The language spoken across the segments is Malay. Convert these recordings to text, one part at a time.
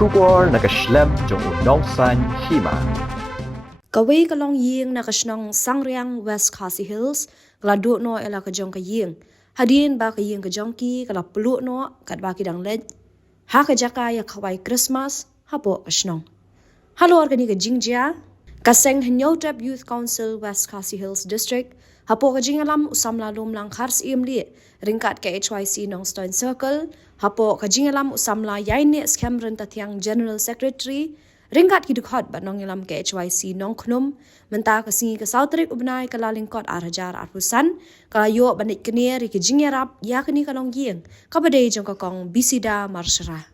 Kubor nakaslem jong unongsan hima. Kaway kalong ying nakasnong Sangriang West Khasi Hills, kala no ela kajong kaying. Hadin ba kaying kajong ki kala pulu no kat ba kidang led. Ha kajaka ya kaway Christmas hapo kasnong. Halo organi ka jingjia, kaseng Hanyotep Youth Council West Khasi Hills District, hapo ka jingalam usam lalum lang khars imli, ringkat ka HYC nong Stone Circle, hapo ka jingalam usam la yaini skemren tatyang General Secretary, ringkat kidukot ba nong yalam ka HYC nong knum, menta ka singi ka sautrik ubnay kalalingkot arhajar arpusan, kalayo banik kenir ki jingyarap ya kini kalong ying, kabaday jong kakong bisida marsyara.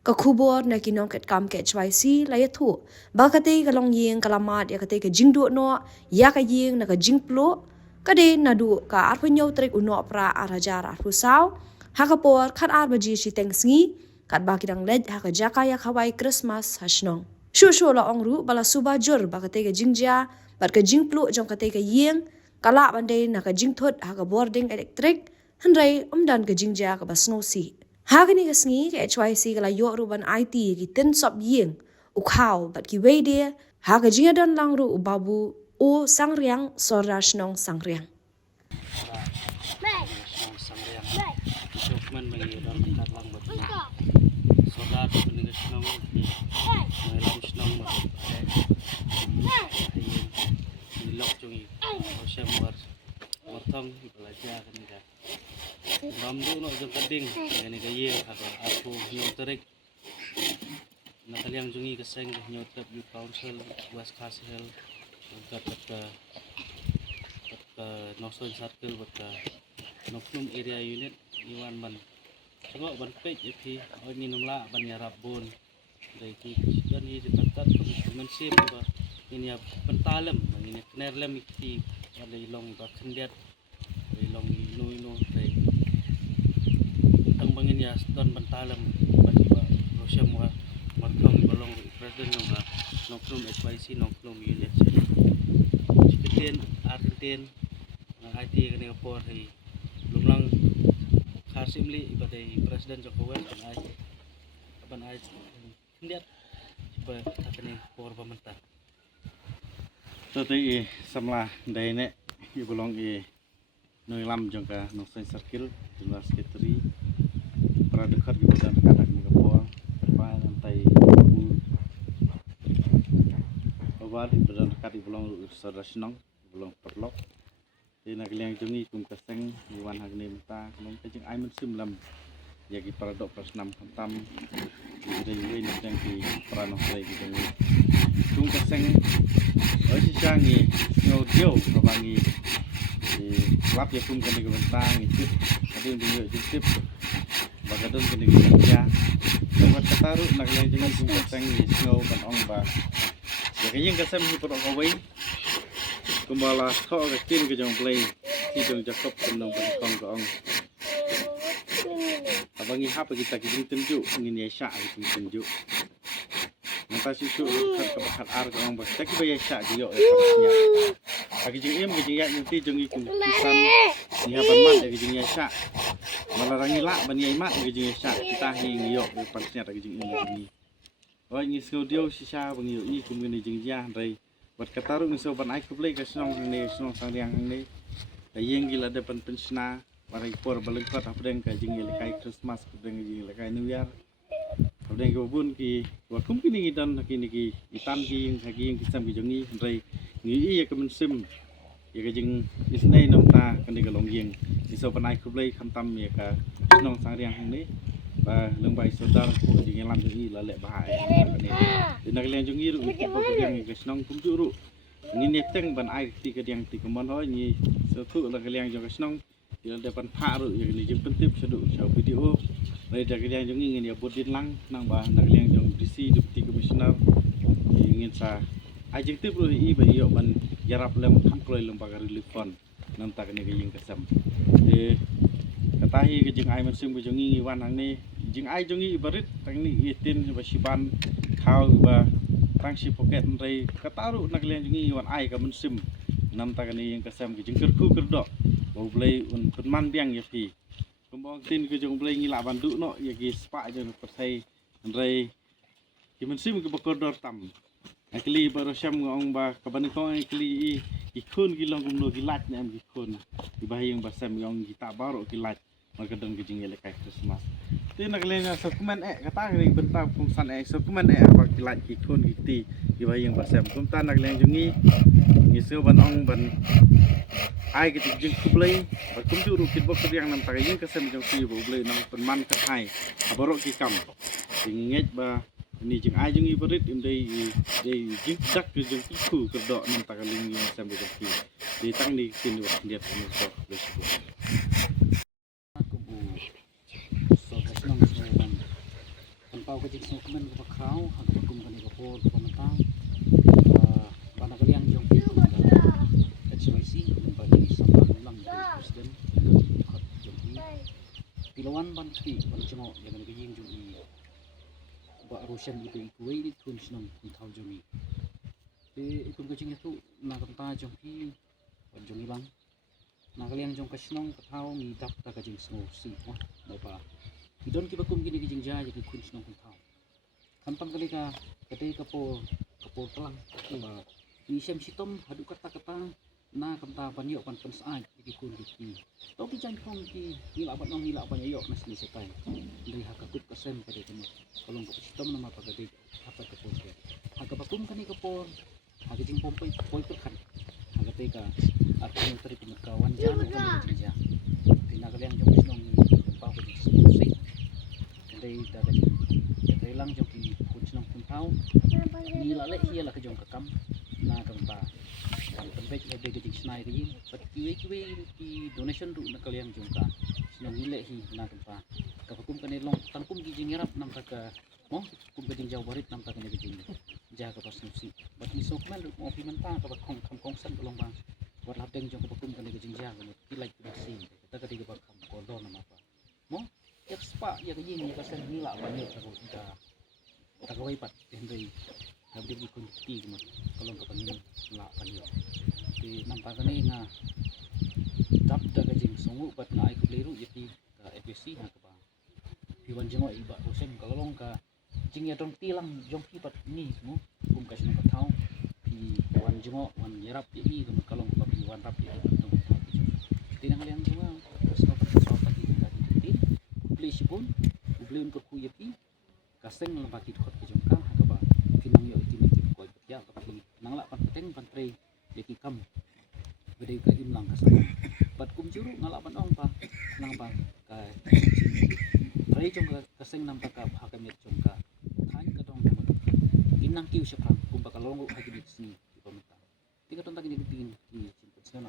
Kakubor na kinongket kam ke HYC layatu bakate kalong ying kalamat ya kate ka jingdu no ya ka ying na ka jingplo kade nadu ka arpunyo trik uno pra arajar arpusaw hakapor khat arbaji shiteng sngi kat bakidang led haka jaka ya kawai Christmas hasnong shu la ongru bala subajur bakate ka jingja bat ka jingplo jong kate ka ying kala bande na ka jingthot haka boarding electric handrai umdan ka jingja ka basno si Hagani kasngi ke HYC kala yo ruban IT ki tin sop ying ukhaw bat ki weide haga jinga don langru ubabu o Sangriang sorash nong Sangriang Cukman bagi dalam kat lang bat solar peningas nong melam nong nilok jungi osem war motong belajar kan ka bambu no jong kading yani gaye ako aku nyoterik nakaliang jungi kaseng Hanyotep Youth Council West Khasi Hills kat Noston Circle bat Noknum area unit iwan man tengok ban pek epi ni numla ban yarap bon dari ki dan ni dekat komensi ba ini pentalem ini knerlem iki ada ilong ba kendiat ilong ino dari tang bangin ya ston pentalem ba Rosia mo matong balong presiden noknum HYC noknum unit sekian Argentin IT kene por hai lumlang Kasimli ibadai Presiden Jokowi ban ai lihat coba takani por pemerintah tadi samlah dai ne ibulong noi lam jongka Noston Circle General Secretary para dekat di badan kadak ni kapol apa nantai bawa di badan dekat ibulong Sarasnong ibulong perlok di nakliang jungi kum kaseng iwan hagne mta nong kajing ai men simlam yagi paradok prasnam khantam di dei nak yang di prano play di jungi kum kaseng oi si changi no dio kabangi di lap ya kum kan di bentang itu kadin di tip bagadon kan di kerja lewat kataru nakliang jungi kum kaseng di snow ban ong ba ya kajing kasem hi porok kawai kumbala kau ketin ke jong play si jong Jacob tenong bangkong kong abangi hapa kita kijing tunjuk ngin ya syak kijing tunjuk nanti susu kat kebakat ar kong bas tak bayar syak dia ya kijing em kijing ya nanti jong ikut kisan ni hapan mat ya kijing ya syak malarangi lak bani ai mat kijing ya syak kita hing yo pasnya tak kijing ini oi ni studio sisa bangi yo i kumini jing ya rai buat kataru miso ban ai kuplay ka snong ni snong Sangriang ni ayeng gila depan pensna parai por balengkot apdeng ka jing kai Christmas apdeng jing kai New Year apdeng ko bun ki wa kum kini ngidan kini ki itan ki hagi kisam ki jongi rei ngi ya ka mensim ya ka jing isnai nom ta kan ni ka long yeng miso ban ai kuplay khantam ya ka snong Sangriang ni ba lengbai saudara ko jing lam jongi la le bahai ni nak liang jongi ru ko yang ke snong kum juru ni neteng ban ai ti ka diang ti komon ho ni setu la liang jong ke snong di depan pha ru yang ni jeng pentip sedu show video lai dak liang jongi ngin ya bodin lang nang ba nak liang jong DC deputy commissioner ingin sa ai jeng tip ru i ba yo ban yarap lem kham kloi lembaga relief fund nam tak ni ke yeng kasam katahi ke jeng ai mensim ke jongi wan hang ni jing ai jongi ibarit tang ni itin ba siban khaw ba tangsi poket nrai kataru nak liang jongi wan ai ka mensim nam takani yang kasam ke jing kerku kerdok mau blai un penman biang ya pi kumbong tin ke jong blai ngila bandu no ya gi spa je persai nrai Kiman sim ke bakodor tam. Akli barosyam ngong ba kaban ko akli ikun gilong gumno gilat ne am gikun. Ibahayang basam ngong gita baro gilat. Magandang gijing ele kai Christmas. Ti naglenya dokumen kata ring bentang fungsan dokumen apa gilat ikun giti. Ibahayang basam kum ta naglenya jungi ngisu ban ong ban ai ke jing kublai ba kum ju rukit bok yang nam tagay ka sem jong si bo blai nang penman ka hai aboro ki kam tinget ba ni jing ai jing ibarit im dei jing dak ke jing ku ke dok nam tagaling yang sem jong ki di tang di kin wak liat ni so besok aku bu so kasnong so ban pau ke jing dokumen ko khau ha ko kum kan ko por ko mentang bana kalian jong ki HYC bagi sama ulang presiden khot jong ki pilawan ban ki ban cengok yang ke jing jong i ba rusian itu ikuai di kun senang kun thau jong i te ikun ke jing itu na kanta jong ki ban jong ilang na kalian jong kasnong ka thau mi dak ta ka jing snow si oh ba idon ki bakum gini jing ja jadi kun senang kun thau kampang kali ka kate kapor telang ba ni sem sitom hadu kata na kanta panyo pan saaj di kun ki to ki jan kong ki nila bat nong nila panyo na sini setai dari hakakut kasem pada kini kolong ko sitom nama pagade apa kapor haga bakum kani kapor haga jing pompoi poi perkan haga teka atau teri kawan jan kan ja tina kalian jong nong pa ko di sini dari daga dari lang jong ki kun nong kun tau nila le hiala ka jong kakam na kanta penbaik ada gejing snai ri but kiwe ki donation ru nak kalian jongka sinong ile hi na tempa kapakum kane long tangkum gijing yarap nam ka mo kum gejing jaw barit nam ka kane gejing ja ka pas nusi but ni sokman ru mo pi manta ka kong san long bang war labdeng jong kapakum kane gejing ja ka pilai ka si ta ka diga bakam ko do nam apa mo ekspa ya gejing ni ka sen nila banyak ka ko ta ka wai pat hendai habis ikut ti kemat kalau kapan ini la panyo di nampakan ini nga tap daga jing songu bat na ay kubliru yati ka FSC na kaba piwan jengo iba usem kalau long ka jing ya dong tilang jong pipat ni mo kum ka sino ka tao pi wan jengo wan yerap yati kemat kalau ka pi wan rap yati dong tinang liang jengo sino ka so ka ti ka ti kubli sipun kubli un ka ku yati kaseng lembaki khot ka jong ka kaba kinang yo itin ko ya kapag nang la pan peteng pan tre deki kam gede ka imlang kasama pat kum juru ngalaban ong pa nang pa ka tre jong kaseng nam ka hakamit jong ka kan ka dong inang kiu siya kum bakalongo hagi di sini di pamita tiga tontak ini di simput sino